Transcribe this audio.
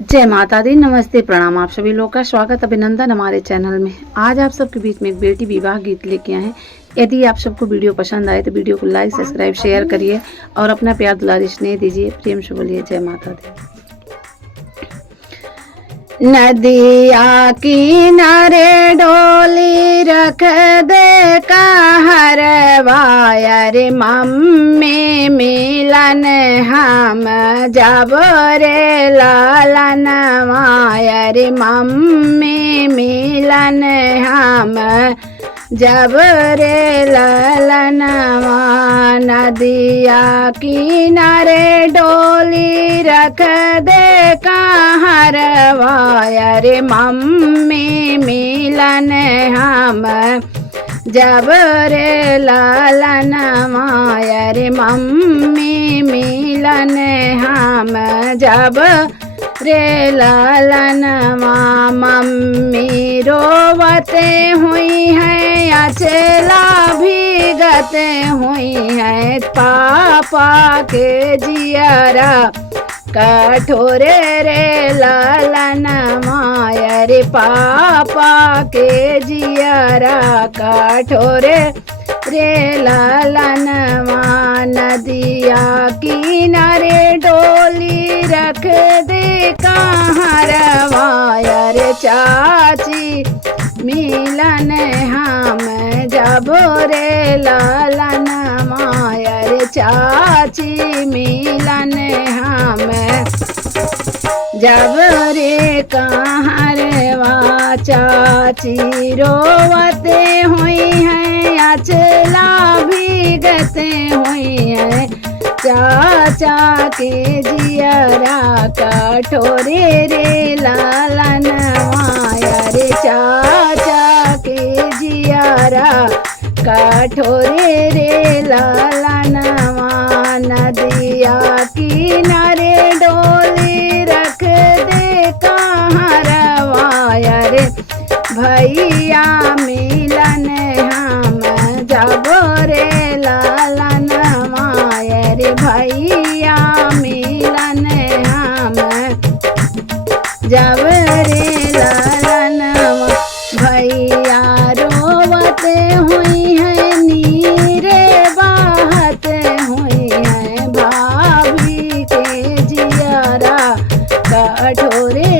जय माता दी, नमस्ते, प्रणाम। आप सभी लोग का स्वागत अभिनंदन हमारे चैनल में। आज आप सबके बीच में एक बेटी विवाह गीत लेके आए हैं। यदि आप सबको वीडियो पसंद आए तो वीडियो को लाइक, सब्सक्राइब, शेयर करिए और अपना प्यार दुलारी स्नेह दीजिए। प्रेम से बोलिए जय माता दी। नदिया किनारे डोली रख दे कहरवा, रे मम्मी मिलन हम जब रे लालन माया, रे मम्मी मिलन हम जब रे लालन। नदिया किनारे डोली रख दे कहरवा, रे मम्मी मिलन हम जब रे लालन माया, रे मम्मी मिलन हम जब रे लालन। मम्मी रोवते हुई है, अचला भीगते हुई है, पापा के जियरा कठोरे रे लालन माया, रे पापा के जियरा कठोरे रे लालन। नदिया किनारे डोली रख दे कहरवा, रे चाची मिलन हम जब रे लालन माया, रे चाची मिलन हम जब रे कहरवा। चाची रोवते हुई है, अचला भीगते हुई है, चाचा के जियरा कठोरे रे लालन माया, रे चाचा के जियरा कठोरे रे लालन। नदिया किनारे डोली रख दे कहरवा, रे भैया मिलन हम जब रे लालन माया, रे भैया मिलन हम जब रे लालन। भैया रोवते हुई है, नीरे बहते हुई है, भाभी के जियरा कठोरे